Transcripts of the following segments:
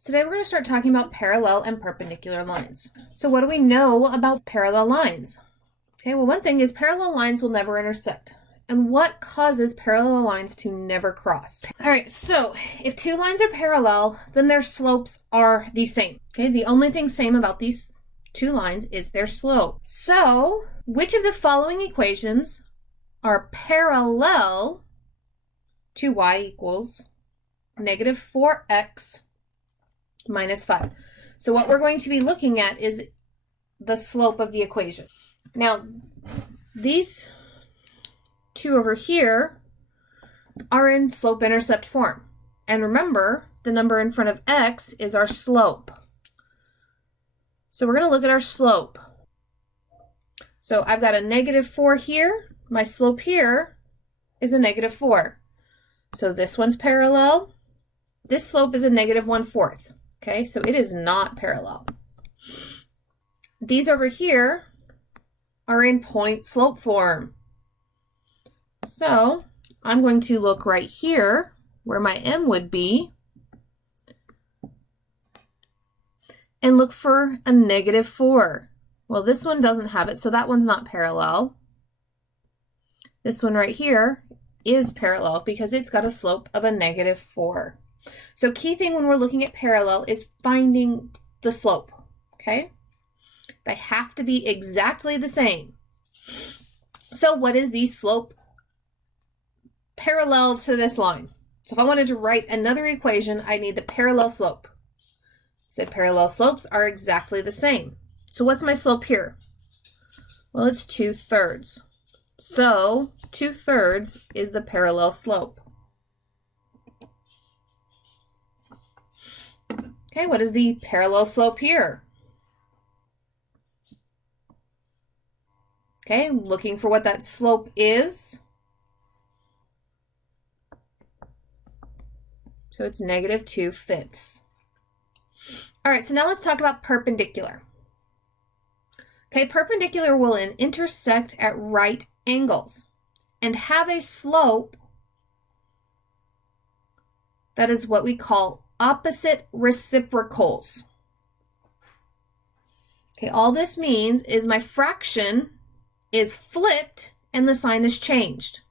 So today we're going to start talking about parallel and perpendicular lines. So what do we know about parallel lines? Okay, well, one thing is parallel lines will never intersect. And what causes parallel lines to never cross? All right, so if two lines are parallel, then their slopes are the same. Okay, the only thing same about these two lines is their slope. So which of the following equations are parallel to y equals negative 4x minus 5. So what we're going to be looking at is the slope of the equation. Now, these two over here are in slope-intercept form. And remember, the number in front of x is our slope. So we're going to look at our slope. So I've got a negative 4 here. My slope here is a negative 4. So this one's parallel. This slope is a negative 1/4. Okay, so it is not parallel. These over here are in point slope form. So I'm going to look right here where my M would be and look for a negative 4. Well, this one doesn't have it, so that one's not parallel. This one right here is parallel because it's got a slope of a negative 4. So key thing when we're looking at parallel is finding the slope, okay? They have to be exactly the same. So what is the slope parallel to this line? So if I wanted to write another equation, I need the parallel slope. I said parallel slopes are exactly the same. So what's my slope here? Well, it's 2/3. So 2/3 is the parallel slope. Okay, what is the parallel slope here? Okay, looking for what that slope is. So it's negative 2/5. All right, so now let's talk about perpendicular. Okay, perpendicular will intersect at right angles and have a slope that is what we call opposite reciprocals. Okay, all this means is my fraction is flipped and the sign is changed.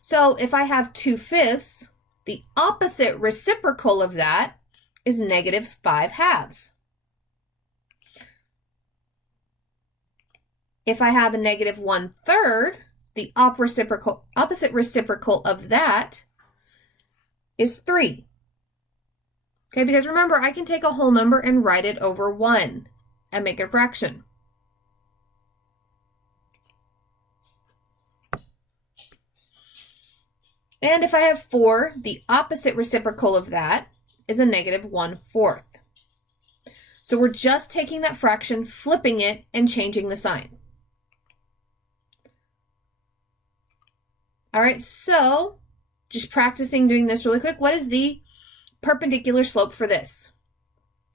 So if I have 2/5, the opposite reciprocal of that is negative 5/2. If I have a negative 1/3, the opposite reciprocal of that is 3. Okay, because remember, I can take a whole number and write it over 1 and make a fraction. And if I have 4, the opposite reciprocal of that is a negative 1/4. So we're just taking that fraction, flipping it, and changing the sign. All right, so just practicing doing this really quick. What is the perpendicular slope for this?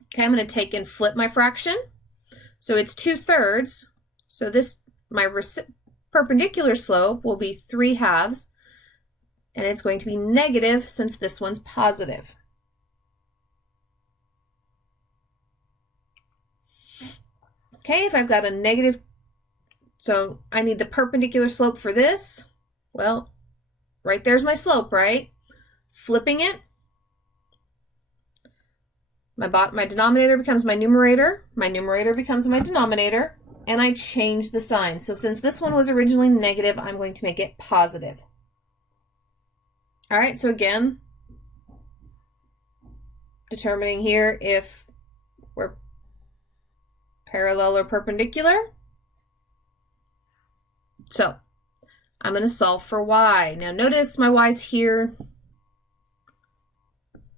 Okay, I'm going to take and flip my fraction. So it's 2/3. So this, my perpendicular slope will be 3/2. And it's going to be negative since this one's positive. Okay, if I've got a negative, so I need the perpendicular slope for this. Well, right there's my slope, right? Flipping it. My denominator becomes my numerator becomes my denominator, and I change the sign. So since this one was originally negative, I'm going to make it positive. All right, so again, determining here if we're parallel or perpendicular. So I'm going to solve for y. Now notice my y's here.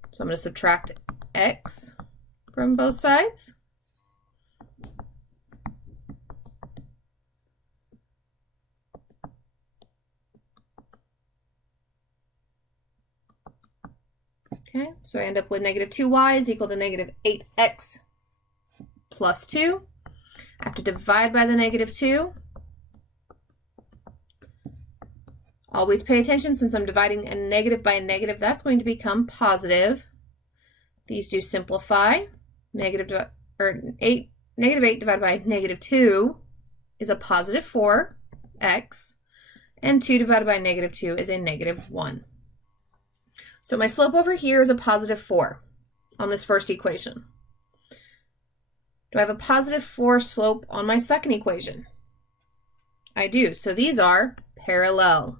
So I'm going to subtract x from both sides. Okay, so I end up with negative 2y is equal to negative 8x plus 2. I have to divide by the negative 2. Always pay attention, since I'm dividing a negative by a negative, that's going to become positive. These do simplify. Negative 8 divided by negative 2 is a positive 4x, and 2 divided by negative 2 is a negative 1. So my slope over here is a positive 4 on this first equation. Do I have a positive 4 slope on my second equation? I do. So these are parallel.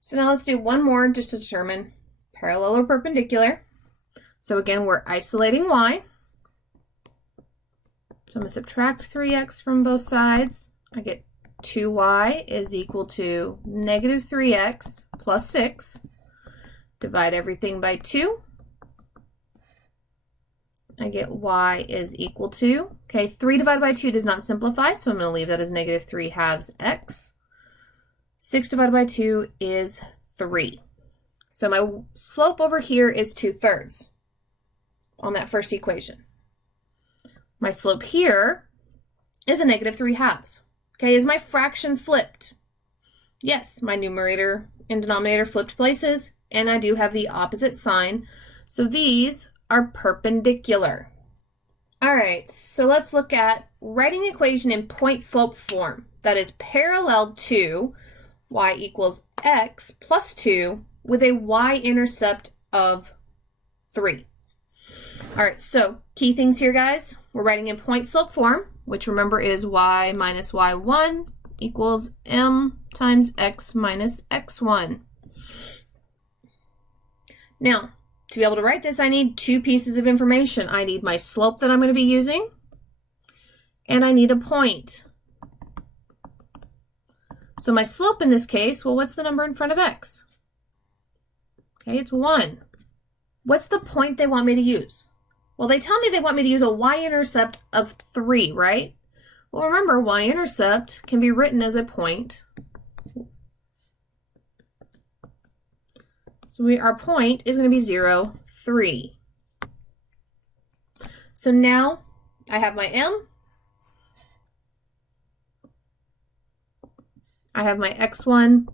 So now let's do one more just to determine parallel or perpendicular. So again, we're isolating y. So I'm going to subtract 3x from both sides. I get 2y is equal to negative 3x plus 6. Divide everything by 2. I get y is equal to, okay, 3 divided by 2 does not simplify, so I'm going to leave that as negative 3 halves x. 6 divided by 2 is 3. So my slope over here is 2/3 on that first equation. My slope here is a negative 3 halves. Okay, is my fraction flipped? Yes, my numerator and denominator flipped places, and I do have the opposite sign. So these are perpendicular. All right, so let's look at writing the equation in point slope form. That is parallel to y equals x plus 2 with a y-intercept of 3. All right, so key things here, guys. We're writing in point slope form, which remember is y minus y1 equals m times x minus x1. Now, to be able to write this, I need two pieces of information. I need my slope that I'm going to be using, and I need a point. So my slope in this case, well, what's the number in front of x? Okay, it's 1. What's the point they want me to use? Well, they tell me they want me to use a y-intercept of 3, right? Well, remember, y-intercept can be written as a point. So our point is going to be 0, 3. So now I have my m. I have my x1,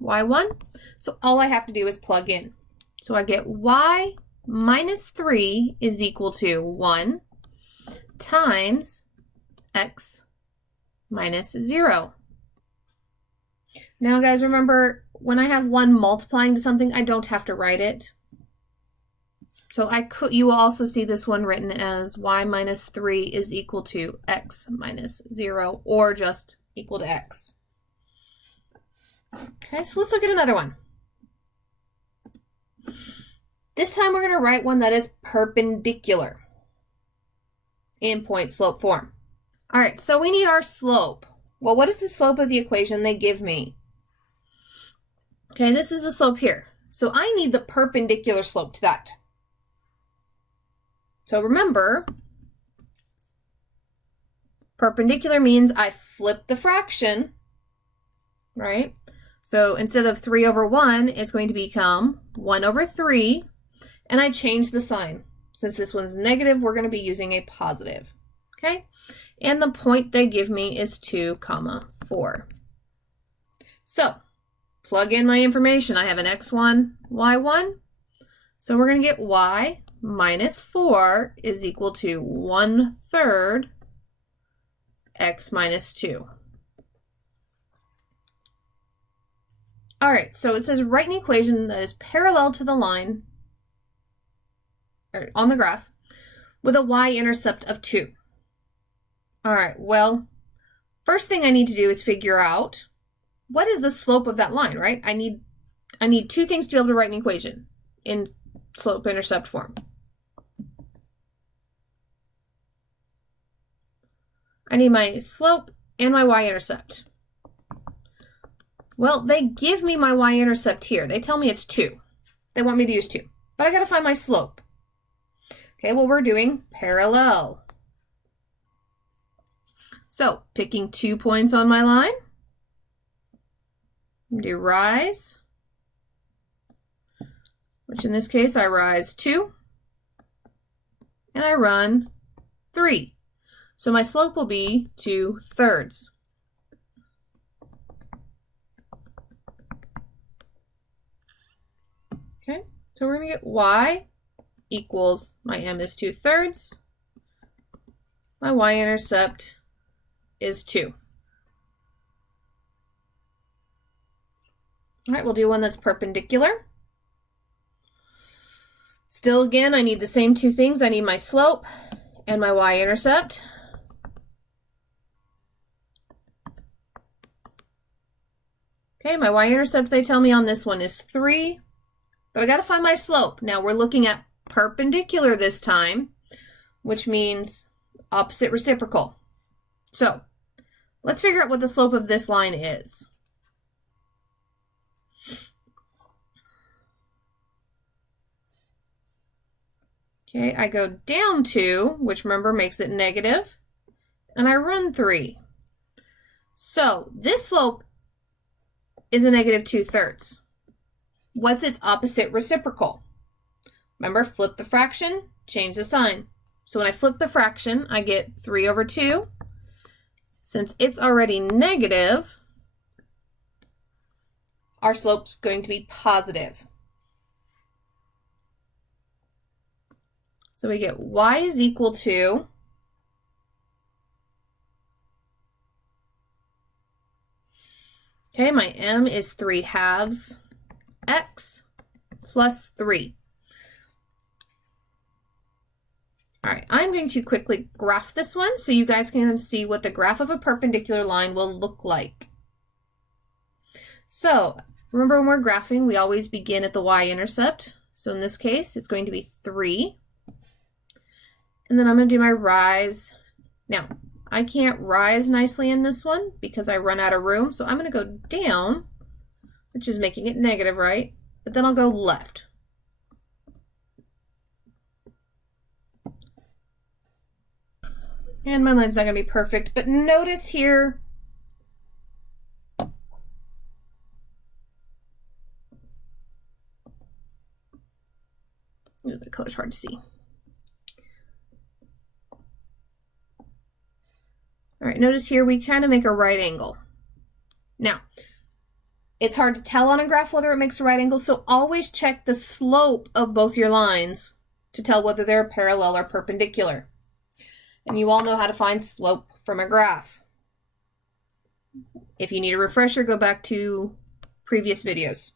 y1. So all I have to do is plug in. So I get y minus 3 is equal to 1 times x minus 0. Now, guys, remember, when I have 1 multiplying to something, I don't have to write it. So you will also see this one written as y minus 3 is equal to x minus 0, or just equal to x. Okay, so let's look at another one. This time we're going to write one that is perpendicular in point slope form. All right, so we need our slope. Well, what is the slope of the equation they give me? Okay, this is the slope here. So I need the perpendicular slope to that. So remember, perpendicular means I flip the fraction, right? So instead of 3 over 1, it's going to become 1 over 3, and I change the sign. Since this one's negative, we're going to be using a positive, okay? And the point they give me is 2, 4. So plug in my information. I have an x1, y1. So we're going to get y minus 4 is equal to 1/3 x minus 2. All right, so it says write an equation that is parallel to the line or on the graph with a y-intercept of 2. All right, well, first thing I need to do is figure out what is the slope of that line, right? I need two things to be able to write an equation in slope-intercept form. I need my slope and my y-intercept. Well, they give me my y-intercept here. They tell me it's 2. They want me to use 2. But I got to find my slope. Okay, well, we're doing parallel. So, picking 2 points on my line. Do rise, which in this case I rise 2, and I run 3. So my slope will be 2/3. Okay, So we're going to get y equals, my m is 2/3. My y-intercept is 2. All right, we'll do one that's perpendicular. Still, again, I need the same two things. I need my slope and my y-intercept. Okay, my y-intercept, they tell me on this one is 3, but I got to find my slope. Now we're looking at perpendicular this time, which means opposite reciprocal. So let's figure out what the slope of this line is. Okay, I go down 2, which remember makes it negative, and I run 3. So this slope is a negative 2/3. What's its opposite reciprocal? Remember, flip the fraction, change the sign. So when I flip the fraction, I get 3/2. Since it's already negative, our slope's going to be positive. So we get y is equal to my m is 3/2 x plus 3. All right, I'm going to quickly graph this one so you guys can see what the graph of a perpendicular line will look like. So remember, when we're graphing, we always begin at the y-intercept. So in this case, it's going to be 3. And then I'm going to do my rise. Now, I can't rise nicely in this one because I run out of room. So I'm going to go down, which is making it negative, right? But then I'll go left. And my line's not going to be perfect, but notice here, the color's hard to see. All right, notice here we kind of make a right angle. Now, it's hard to tell on a graph whether it makes a right angle, so always check the slope of both your lines to tell whether they're parallel or perpendicular. And you all know how to find slope from a graph. If you need a refresher, go back to previous videos.